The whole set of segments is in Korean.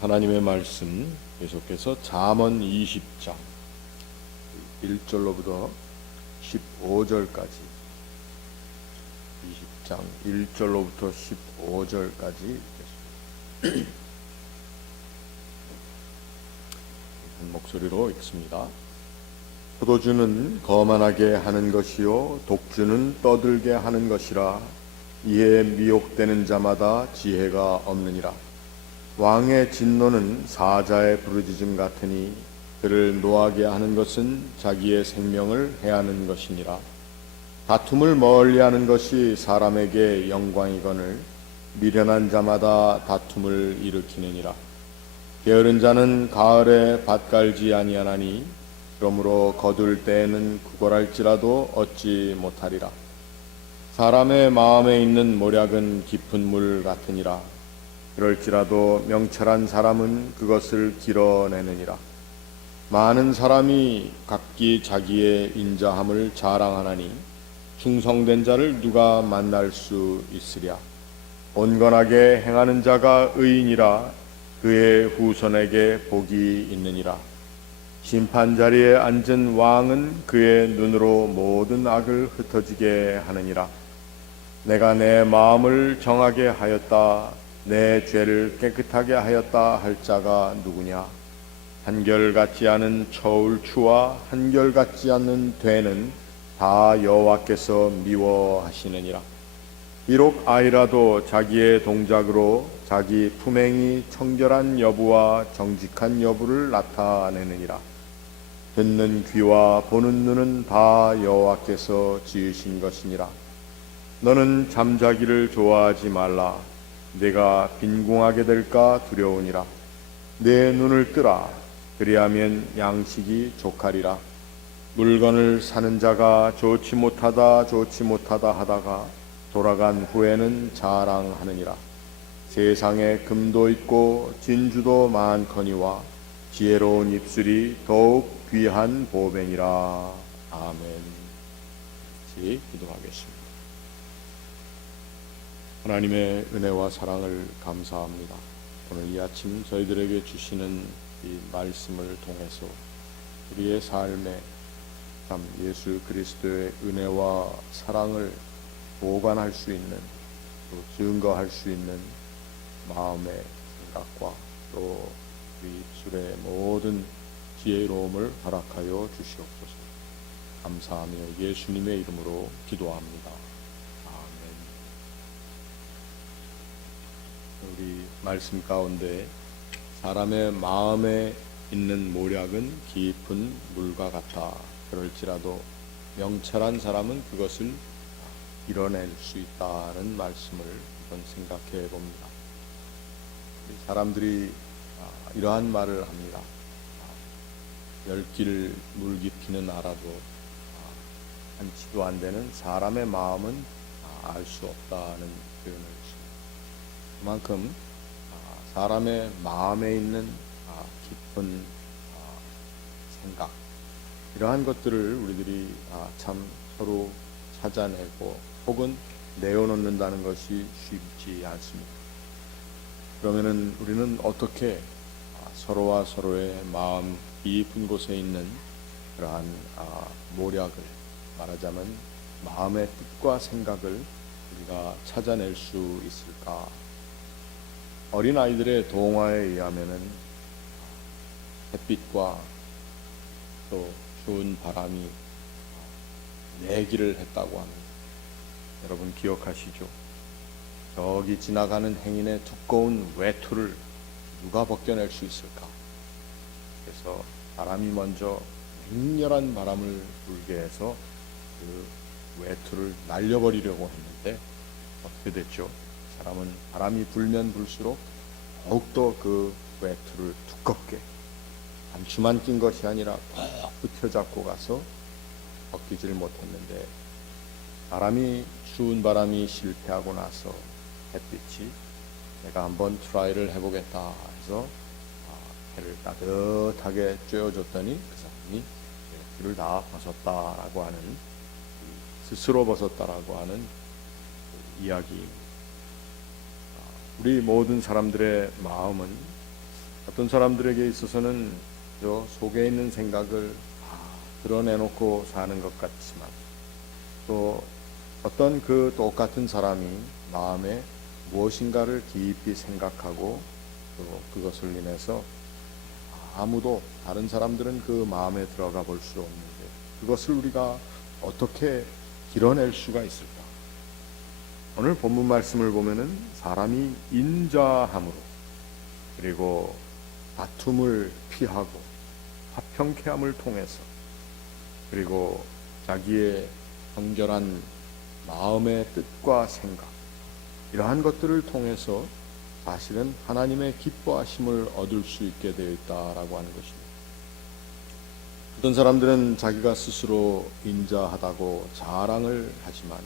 하나님의 말씀 계속해서 잠언 20장 1절로부터 15절까지 20장 1절로부터 15절까지 읽겠습니다. 한 목소리로 읽습니다. 포도주는 거만하게 하는 것이요 독주는 떠들게 하는 것이라. 이에 미혹되는 자마다 지혜가 없느니라. 왕의 진노는 사자의 부르짖음 같으니 그를 노하게 하는 것은 자기의 생명을 해하는 것이니라. 다툼을 멀리하는 것이 사람에게 영광이거늘 미련한 자마다 다툼을 일으키느니라. 게으른 자는 가을에 밭 갈지 아니하나니 그러므로 거둘 때에는 구걸할지라도 얻지 못하리라. 사람의 마음에 있는 모략은 깊은 물 같으니라. 그럴지라도 명철한 사람은 그것을 길어내느니라. 많은 사람이 각기 자기의 인자함을 자랑하나니 충성된 자를 누가 만날 수 있으랴. 온건하게 행하는 자가 의인이라. 그의 후손에게 복이 있느니라. 심판자리에 앉은 왕은 그의 눈으로 모든 악을 흩어지게 하느니라. 내가 내 마음을 정하게 하였다. 내 죄를 깨끗하게 하였다 할 자가 누구냐? 한결같지 않은 처울추와 한결같지 않는 되는 다 여호와께서 미워하시느니라. 비록 아이라도 자기의 동작으로 자기 품행이 청결한 여부와 정직한 여부를 나타내느니라. 듣는 귀와 보는 눈은 다 여호와께서 지으신 것이니라. 너는 잠자기를 좋아하지 말라. 내가 빈궁하게 될까 두려우니라. 내 눈을 뜨라. 그리하면 양식이 족하리라. 물건을 사는 자가 좋지 못하다 하다가 돌아간 후에는 자랑하느니라. 세상에 금도 있고 진주도 많거니와 지혜로운 입술이 더욱 귀한 보배니라. 아멘. 같이 기도하겠습니다. 하나님의 은혜와 사랑을 감사합니다. 오늘 이 아침 저희들에게 주시는 이 말씀을 통해서 우리의 삶에 참 예수 그리스도의 은혜와 사랑을 보관할 수 있는, 또 증거할 수 있는 마음의 생각과 또 우리 입술의 모든 지혜로움을 허락하여 주시옵소서. 감사하며 예수님의 이름으로 기도합니다. 우리 말씀 가운데 사람의 마음에 있는 모략은 깊은 물과 같아. 그럴지라도 명철한 사람은 그것을 이뤄낼 수 있다는 말씀을 한번 생각해 봅니다. 사람들이 이러한 말을 합니다. 10길 물 깊이는 알아도 한 치도 안 되는 사람의 마음은 알 수 없다는 표현을 했습니다. 그만큼 사람의 마음에 있는 깊은 생각, 이러한 것들을 우리들이 참 서로 찾아내고 혹은 내어놓는다는 것이 쉽지 않습니다. 그러면은 우리는 어떻게 서로와 서로의 마음 깊은 곳에 있는 그러한 모략을, 말하자면 마음의 뜻과 생각을 우리가 찾아낼 수 있을까? 어린 아이들의 동화에 의하면은 햇빛과 또 추운 바람이 내기를 했다고 합니다. 여러분 기억하시죠? 저기 지나가는 행인의 두꺼운 외투를 누가 벗겨낼 수 있을까? 그래서 바람이 먼저 맹렬한 바람을 불게 해서 그 외투를 날려버리려고 했는데 어떻게 됐죠? 사람은 바람이 불면 불수록 더욱더 그 외투를 두껍게 단추만 낀 것이 아니라 꼭 붙여잡고 가서 벗기질 못했는데, 추운 바람이 실패하고 나서 햇빛이 내가 한번 트라이를 해보겠다 해서 해를 따뜻하게 쬐어줬더니 그 사람이 외투를 다 벗었다라고 하는, 스스로 벗었다라고 하는 이야기입니다. 우리 모든 사람들의 마음은 어떤 사람들에게 있어서는 저 속에 있는 생각을 다 드러내놓고 사는 것 같지만, 또 어떤 그 똑같은 사람이 마음에 무엇인가를 깊이 생각하고 또 그것을 인해서 아무도 다른 사람들은 그 마음에 들어가 볼 수 없는데 그것을 우리가 어떻게 길어낼 수가 있을까? 오늘 본문 말씀을 보면은 사람이 인자함으로, 그리고 다툼을 피하고 화평케 함을 통해서, 그리고 자기의 정결한 마음의 뜻과 생각, 이러한 것들을 통해서 사실은 하나님의 기뻐하심을 얻을 수 있게 되어 있다라고 하는 것입니다. 어떤 사람들은 자기가 스스로 인자하다고 자랑을 하지만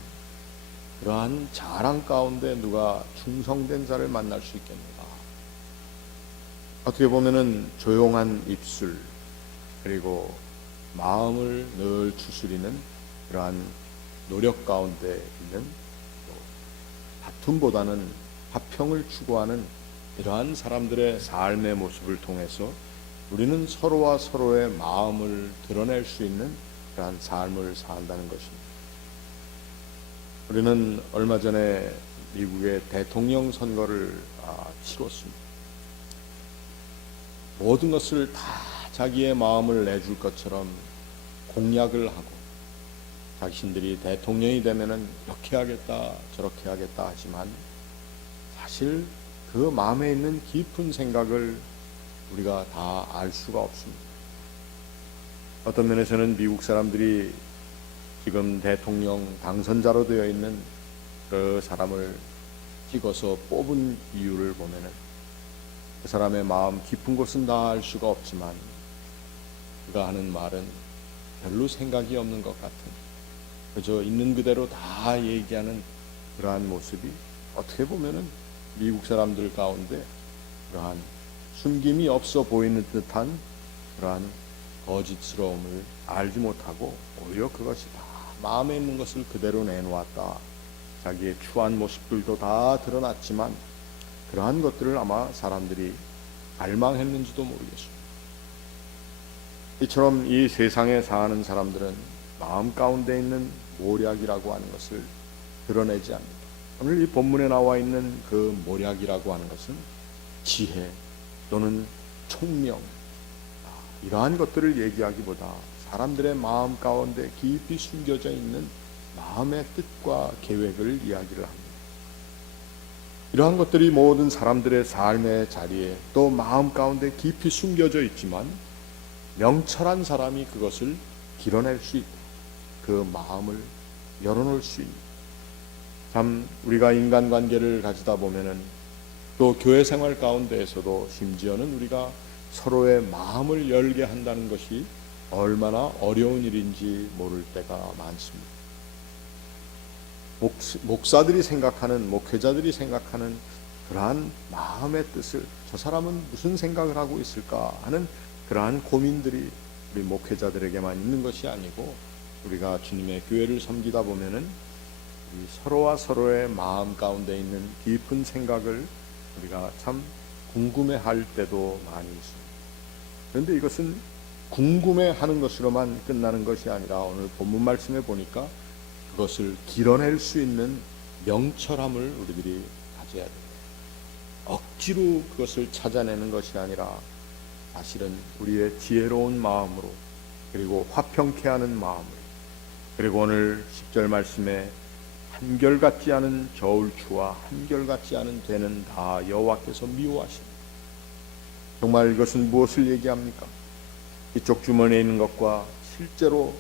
그러한 자랑 가운데 누가 충성된 자를 만날 수 있겠는가? 어떻게 보면은 조용한 입술, 그리고 마음을 늘 추스리는 그러한 노력 가운데 있는, 다툼보다는 화평을 추구하는 이러한 사람들의 삶의 모습을 통해서 우리는 서로와 서로의 마음을 드러낼 수 있는 그러한 삶을 산다는 것입니다. 우리는 얼마 전에 미국의 대통령 선거를 치렀습니다. 모든 것을 다 자기의 마음을 내줄 것처럼 공약을 하고, 자신들이 대통령이 되면은 이렇게 하겠다 저렇게 하겠다 하지만 사실 그 마음에 있는 깊은 생각을 우리가 다 알 수가 없습니다. 어떤 면에서는 미국 사람들이 지금 대통령 당선자로 되어 있는 그 사람을 찍어서 뽑은 이유를 보면은 그 사람의 마음 깊은 곳은 다 알 수가 없지만 그가 하는 말은 별로 생각이 없는 것 같은, 그저 있는 그대로 다 얘기하는 그러한 모습이 어떻게 보면은 미국 사람들 가운데 그러한 숨김이 없어 보이는 듯한 그러한 거짓스러움을 알지 못하고 오히려 그것이 다 마음에 있는 것을 그대로 내놓았다. 자기의 추한 모습들도 다 드러났지만 그러한 것들을 아마 사람들이 갈망했는지도 모르겠습니다. 이처럼 이 세상에 사는 사람들은 마음 가운데 있는 모략이라고 하는 것을 드러내지 않는다. 오늘 이 본문에 나와 있는 그 모략이라고 하는 것은 지혜 또는 총명, 이러한 것들을 얘기하기보다 사람들의 마음 가운데 깊이 숨겨져 있는 마음의 뜻과 계획을 이야기를 합니다. 이러한 것들이 모든 사람들의 삶의 자리에 또 마음 가운데 깊이 숨겨져 있지만 명철한 사람이 그것을 길어낼 수 있고 그 마음을 열어놓을 수 있는, 참 우리가 인간관계를 가지다 보면은 또 교회 생활 가운데에서도 심지어는 우리가 서로의 마음을 열게 한다는 것이 얼마나 어려운 일인지 모를 때가 많습니다. 목사들이 생각하는, 목회자들이 생각하는 그러한 마음의 뜻을 저 사람은 무슨 생각을 하고 있을까 하는 그러한 고민들이 우리 목회자들에게만 있는 것이 아니고 우리가 주님의 교회를 섬기다 보면은 서로와 서로의 마음 가운데 있는 깊은 생각을 우리가 참 궁금해할 때도 많이 있습니다. 그런데 이것은 궁금해하는 것으로만 끝나는 것이 아니라 오늘 본문 말씀에 보니까 그것을 길어낼 수 있는 명철함을 우리들이 가져야 됩니다. 억지로 그것을 찾아내는 것이 아니라 사실은 우리의 지혜로운 마음으로, 그리고 화평케 하는 마음으로, 그리고 오늘 10절 말씀에 한결같지 않은 저울추와 한결같지 않은 되는 다 여호와께서 미워하십니다. 정말 이것은 무엇을 얘기합니까? 이쪽 주머니에 있는 것과 실제로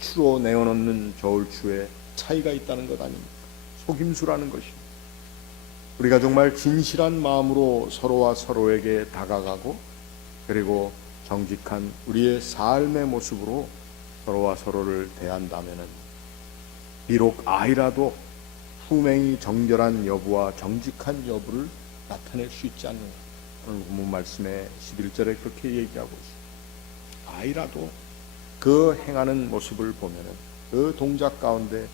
추로 내어놓는 저울추에 차이가 있다는 것 아닙니까? 속임수라는 것입니다. 우리가 정말 진실한 마음으로 서로와 서로에게 다가가고, 그리고 정직한 우리의 삶의 모습으로 서로와 서로를 대한다면은 비록 아이라도 품행이 정결한 여부와 정직한 여부를 나타낼 수 있지 않는가. 오늘 본문 말씀에 11절에 그렇게 얘기하고 있습니다. 아이라도 그 행하는 모습을 보면은 그 동작 가운데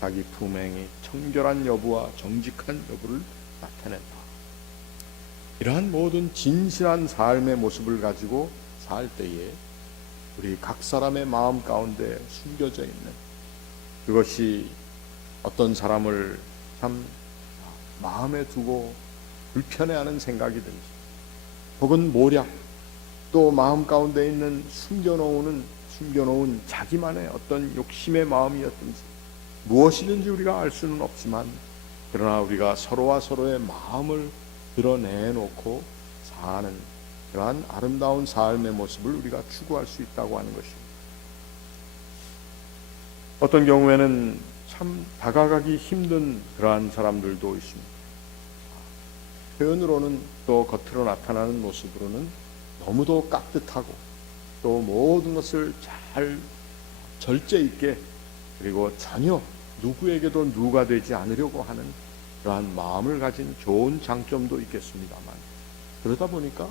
자기 품행이 청결한 여부와 정직한 여부를 나타낸다. 이러한 모든 진실한 삶의 모습을 가지고 살 때에 우리 각 사람의 마음 가운데 숨겨져 있는 그것이 어떤 사람을 참 마음에 두고 불편해하는 생각이 든지, 혹은 모략, 또 마음 가운데 있는 숨겨놓은 자기만의 어떤 욕심의 마음이었든지 무엇이든지 우리가 알 수는 없지만, 그러나 우리가 서로와 서로의 마음을 드러내놓고 사는 그러한 아름다운 삶의 모습을 우리가 추구할 수 있다고 하는 것입니다. 어떤 경우에는 참 다가가기 힘든 그러한 사람들도 있습니다. 표현으로는 또 겉으로 나타나는 모습으로는 너무도 깍듯하고 또 모든 것을 잘 절제 있게, 그리고 전혀 누구에게도 누가 되지 않으려고 하는 그러한 마음을 가진 좋은 장점도 있겠습니다만, 그러다 보니까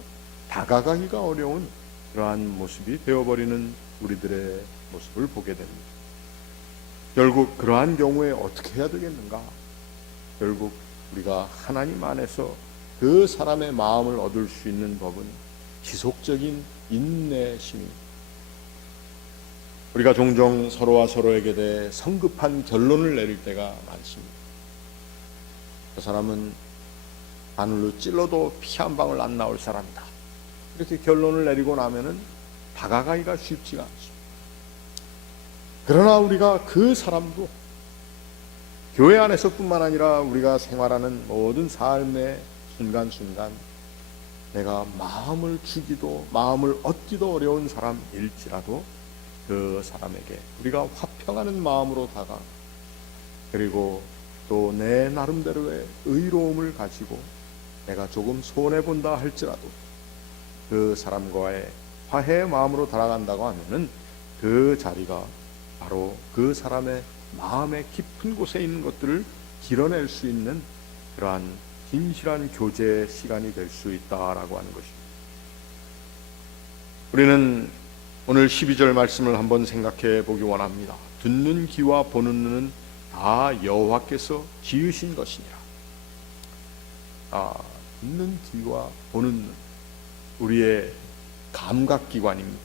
다가가기가 어려운 그러한 모습이 되어버리는 우리들의 모습을 보게 됩니다. 결국 그러한 경우에 어떻게 해야 되겠는가? 결국 우리가 하나님 안에서 그 사람의 마음을 얻을 수 있는 법은 지속적인 인내심입니다. 우리가 종종 서로와 서로에게 대해 성급한 결론을 내릴 때가 많습니다. 그 사람은 바늘로 찔러도 피 한 방울 안 나올 사람이다, 이렇게 결론을 내리고 나면은 다가가기가 쉽지가 않습니다. 그러나 우리가 그 사람도 교회 안에서뿐만 아니라 우리가 생활하는 모든 삶의 순간순간 내가 마음을 주기도 마음을 얻기도 어려운 사람일지라도 그 사람에게 우리가 화평하는 마음으로 다가, 그리고 또 내 나름대로의 의로움을 가지고 내가 조금 손해본다 할지라도 그 사람과의 화해의 마음으로 달아간다고 하면은 그 자리가 바로 그 사람의 마음의 깊은 곳에 있는 것들을 길어낼 수 있는 그러한 진실한 교제의 시간이 될 수 있다라고 하는 것입니다. 우리는 오늘 12절 말씀을 한번 생각해 보기 원합니다. 듣는 귀와 보는 눈은 다 여호와께서 지으신 것이니라. 듣는 귀와 보는 눈, 우리의 감각기관입니다.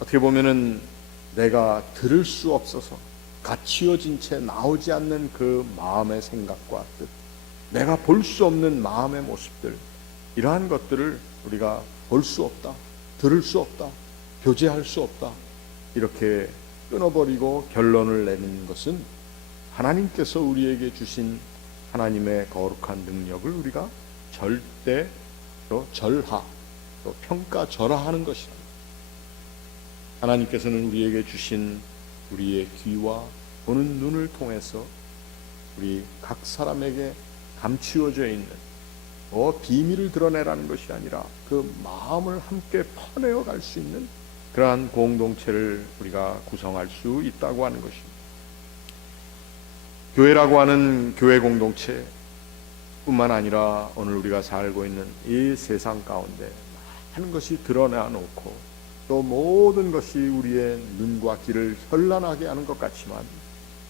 어떻게 보면은 내가 들을 수 없어서 갇히어진 채 나오지 않는 그 마음의 생각과 뜻, 내가 볼 수 없는 마음의 모습들, 이러한 것들을 우리가 볼 수 없다, 들을 수 없다, 교제할 수 없다, 이렇게 끊어버리고 결론을 내리는 것은 하나님께서 우리에게 주신 하나님의 거룩한 능력을 우리가 절대 또 절하, 또 평가절하하는 것이다. 하나님께서는 우리에게 주신 우리의 귀와 보는 눈을 통해서 우리 각 사람에게 감추어져 있는 비밀을 드러내라는 것이 아니라 그 마음을 함께 퍼내어 갈 수 있는 그러한 공동체를 우리가 구성할 수 있다고 하는 것입니다. 교회라고 하는 교회 공동체 뿐만 아니라 오늘 우리가 살고 있는 이 세상 가운데 많은 것이 드러나 놓고 또 모든 것이 우리의 눈과 귀를 현란하게 하는 것 같지만,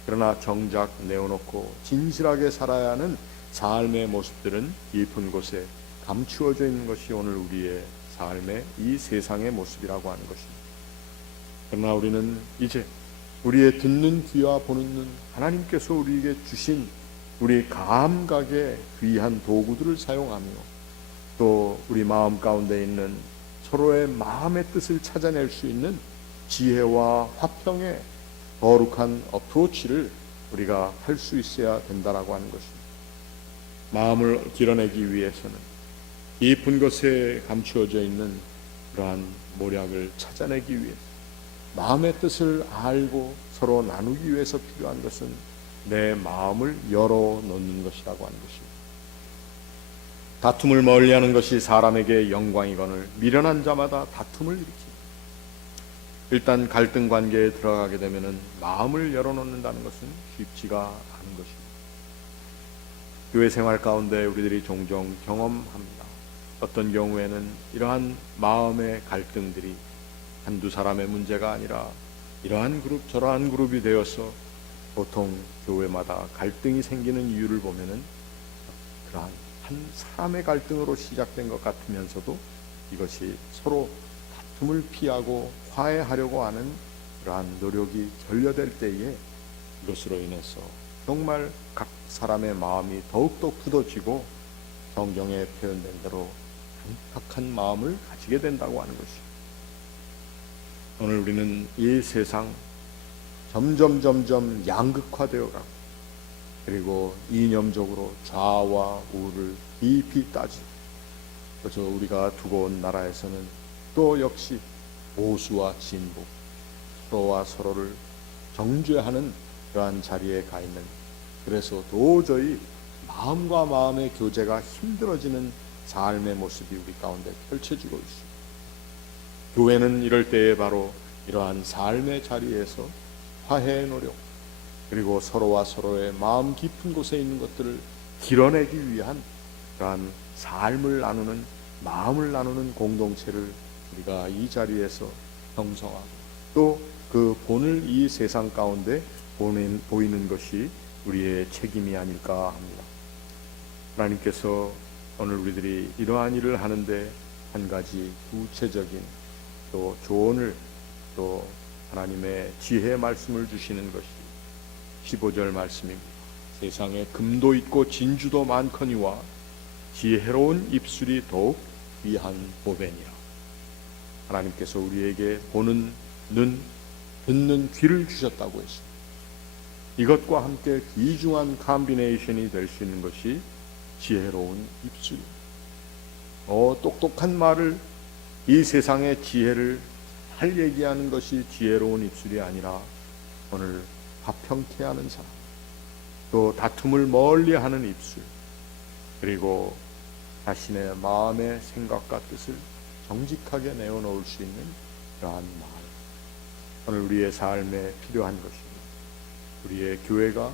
그러나 정작 내어놓고 진실하게 살아야 하는 삶의 모습들은 깊은 곳에 감추어져 있는 것이 오늘 우리의 삶의 이 세상의 모습이라고 하는 것입니다. 그러나 우리는 이제 우리의 듣는 귀와 보는 눈, 하나님께서 우리에게 주신 우리 감각의 귀한 도구들을 사용하며 또 우리 마음 가운데 있는 서로의 마음의 뜻을 찾아낼 수 있는 지혜와 화평의 거룩한 어프로치를 우리가 할 수 있어야 된다라고 하는 것입니다. 마음을 드러내기 위해서는 깊은 곳에 감추어져 있는 그러한 모략을 찾아내기 위해서, 마음의 뜻을 알고 서로 나누기 위해서 필요한 것은 내 마음을 열어놓는 것이라고 하는 것입니다. 다툼을 멀리하는 것이 사람에게 영광이거늘 미련한 자마다 다툼을 일으킵니다. 일단 갈등 관계에 들어가게 되면은 마음을 열어놓는다는 것은 쉽지가 않은 것입니다. 교회 생활 가운데 우리들이 종종 경험합니다. 어떤 경우에는 이러한 마음의 갈등들이 한두 사람의 문제가 아니라 이러한 그룹 저러한 그룹이 되어서 보통 교회마다 갈등이 생기는 이유를 보면은 그러한 한 사람의 갈등으로 시작된 것 같으면서도 이것이 서로 다툼을 피하고 화해하려고 하는 그러한 노력이 결여될 때에 이것으로 인해서 정말 각 사람의 마음이 더욱더 굳어지고 성경에 표현된 대로 안팎한 마음을 가지게 된다고 하는 것이죠. 오늘 우리는 이 세상 점점 양극화되어 가고, 그리고 이념적으로 좌와 우를 깊이 따지고, 그래서 우리가 두고 온 나라에서는 또 역시 보수와 진보, 서로와 서로를 정죄하는 그러한 자리에 가 있는, 그래서 도저히 마음과 마음의 교제가 힘들어지는 삶의 모습이 우리 가운데 펼쳐지고 있습니다. 교회는 이럴 때에 바로 이러한 삶의 자리에서 화해의 노력, 그리고 서로와 서로의 마음 깊은 곳에 있는 것들을 드러내기 위한 그러한 삶을 나누는, 마음을 나누는 공동체를 우리가 이 자리에서 형성하고, 또 그 본을 이 세상 가운데 보이는 것이 우리의 책임이 아닐까 합니다. 하나님께서 오늘 우리들이 이러한 일을 하는데 한 가지 구체적인 또 조언을, 또 하나님의 지혜의 말씀을 주시는 것이 15절 말씀입니다. 세상에 금도 있고 진주도 많거니와 지혜로운 입술이 더욱 귀한 보배니라. 하나님께서 우리에게 보는 눈, 듣는 귀를 주셨다고 했습니다. 이것과 함께 귀중한 컴비네이션이 될 수 있는 것이 지혜로운 입술입니다. 똑똑한 말을, 이 세상의 지혜를 잘 얘기하는 것이 지혜로운 입술이 아니라 오늘 화평케 하는 사람, 또 다툼을 멀리하는 입술, 그리고 자신의 마음의 생각과 뜻을 정직하게 내어놓을 수 있는 그러한 말, 오늘 우리의 삶에 필요한 것입니다. 우리의 교회가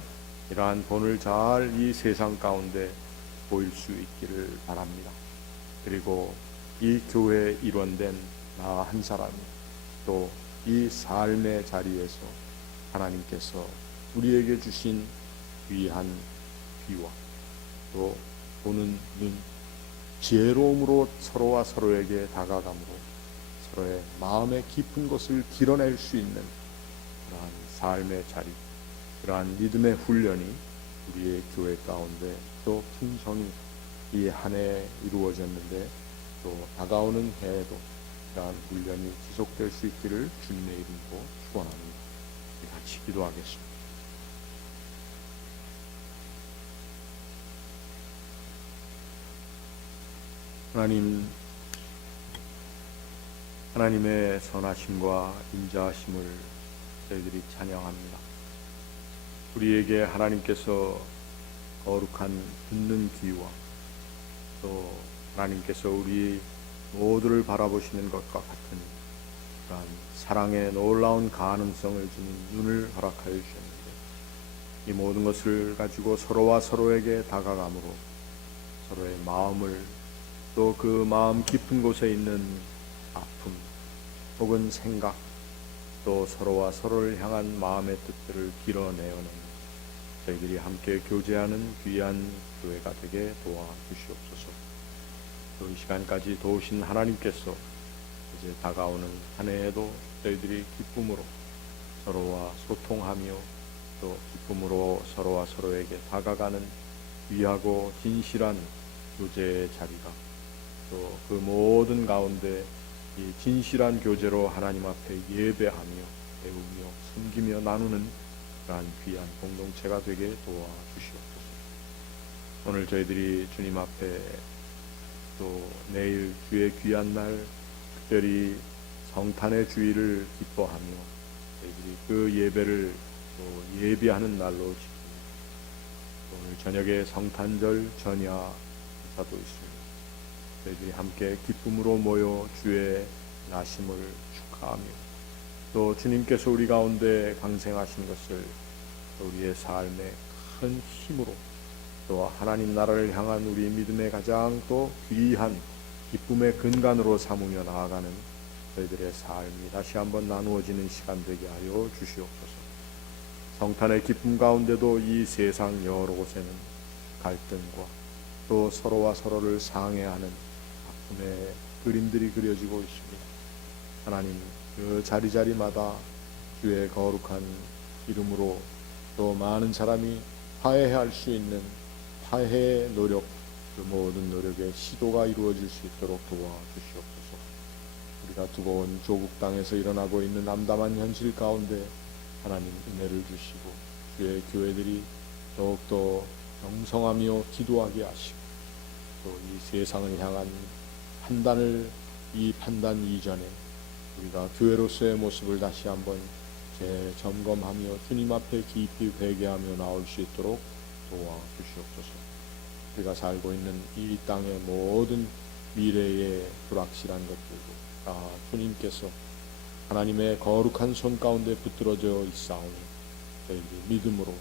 이러한 본을 잘 이 세상 가운데 보일 수 있기를 바랍니다. 그리고 이 교회에 일원된 나 한 사람이 또 이 삶의 자리에서 하나님께서 우리에게 주신 귀한 귀와 또 보는 눈, 지혜로움으로 서로와 서로에게 다가감으로 서로의 마음의 깊은 것을 드러낼 수 있는 그러한 삶의 자리, 그러한 믿음의 훈련이 우리의 교회 가운데 또 풍성히 이 한 해 이루어졌는데, 또 다가오는 해에도 그러한 훈련이 지속될 수 있기를 주님의 이름으로 축원합니다. 같이 기도하겠습니다. 하나님, 하나님의 선하심과 인자하심을 저희들이 찬양합니다. 우리에게 하나님께서 거룩한 듣는 귀와 또 하나님께서 우리 모두를 바라보시는 것과 같은 그러한 사랑의 놀라운 가능성을 주는 눈을 허락하여 주셨는데, 이 모든 것을 가지고 서로와 서로에게 다가감으로 서로의 마음을, 또 그 마음 깊은 곳에 있는 아픔 혹은 생각, 또 서로와 서로를 향한 마음의 뜻들을 드러내어내는 저희들이 함께 교제하는 귀한 교회가 되게 도와주시옵소서. 또 이 시간까지 도우신 하나님께서 이제 다가오는 한 해에도 저희들이 기쁨으로 서로와 소통하며 또 기쁨으로 서로와 서로에게 다가가는 귀하고 진실한 교제의 자리가, 또 그 모든 가운데 이 진실한 교제로 하나님 앞에 예배하며 배우며 섬기며 나누는 그러한 귀한 공동체가 되게 도와주시옵소서. 오늘 저희들이 주님 앞에 또 내일 주의 귀한 날, 특별히 성탄의 주일을 기뻐하며 저희들이 그 예배를 또 예비하는 날로 지킵니다. 오늘 저녁에 성탄절 전야 기사도 있습니다. 저희들이 함께 기쁨으로 모여 주의 나심을 축하하며, 또 주님께서 우리 가운데 강생하신 것을 우리의 삶의 큰 힘으로, 또 하나님 나라를 향한 우리 믿음의 가장 또 귀한 기쁨의 근간으로 삼으며 나아가는 저희들의 삶이 다시 한번 나누어지는 시간 되게 하여 주시옵소서. 성탄의 기쁨 가운데도 이 세상 여러 곳에는 갈등과 또 서로와 서로를 상해하는 아픔의 그림들이 그려지고 있습니다. 하나님, 그 자리자리마다 주의 거룩한 이름으로 또 많은 사람이 화해할 수 있는 화해의 노력, 그 모든 노력의 시도가 이루어질 수 있도록 도와주시옵소서. 우리가 두고온 조국 땅에서 일어나고 있는 암담한 현실 가운데 하나님 은혜를 주시고 주의 교회들이 더욱더 경성하며 기도하게 하시고 또 이 세상을 향한 판단을 이 판단 이전에 우리가 교회로서의 모습을 다시 한번 재점검하며 주님 앞에 깊이 회개하며 나올 수 있도록 도와주시옵소서. 우리가 살고 있는 이 땅의 모든 미래의 불확실한 것들도 다 주님께서 하나님의 거룩한 손 가운데 붙들어져 있사오니 저희들 믿음으로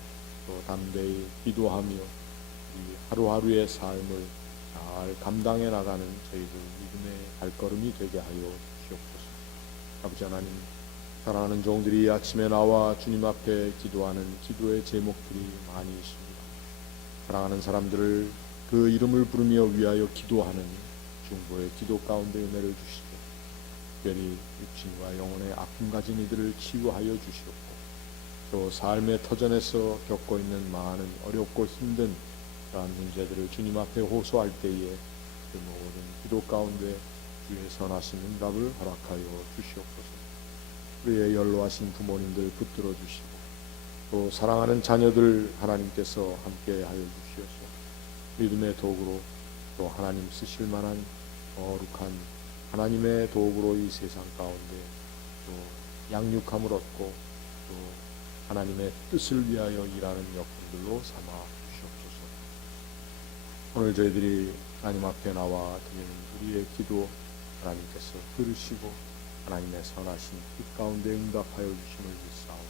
또 담대히 기도하며 이 하루하루의 삶을 잘 감당해 나가는 저희들 믿음의 발걸음이 되게 하여 주시옵소서. 아버지 하나님, 사랑하는 종들이 아침에 나와 주님 앞에 기도하는 기도의 제목들이 많이 있습니다. 사랑하는 사람들을 그 이름을 부르며 위하여 기도하는 중보의 기도 가운데 은혜를 주시고 특별히 육신과 영혼의 아픔 가진 이들을 치유하여 주시옵고 또 삶의 터전에서 겪고 있는 많은 어렵고 힘든 그러한 문제들을 주님 앞에 호소할 때에 그 모든 기도 가운데 주의 선하신 응답을 허락하여 주시옵소서. 우리의 연로하신 부모님들 붙들어 주시고 또 사랑하는 자녀들 하나님께서 함께하여 주시옵소서. 믿음의 도구로 또 하나님 쓰실 만한 거룩한 하나님의 도구로 이 세상 가운데 또 양육함을 얻고 또 하나님의 뜻을 위하여 일하는 역할들로 삼아 주시옵소서. 오늘 저희들이 하나님 앞에 나와 드리는 우리의 기도 하나님께서 들으시고 하나님의 선하신 뜻 가운데 응답하여 주심을 믿사오니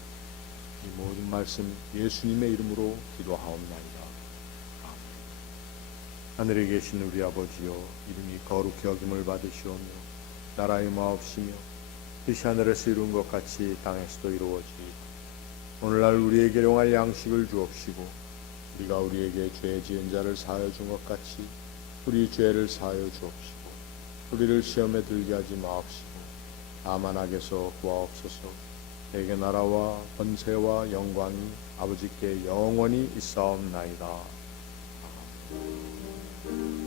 이 모든 말씀 예수님의 이름으로 기도하옵나이다. 아멘. 하늘에 계신 우리 아버지여, 이름이 거룩히 여김을 받으시오며 나라의 마옵시며 뜻이 하늘에서 이룬 것 같이 땅에서도 이루어지이다. 오늘날 우리에게 일용할 양식을 주옵시고 우리가 우리에게 죄 지은 자를 사하여 준 것 같이 우리 죄를 사하여 주옵시고 우리를 시험에 들게 하지 마옵시고 다만 악에서 구하옵소서. 대개 나라와 권세와 영광이 아버지께 영원히 있사옵나이다. 아멘.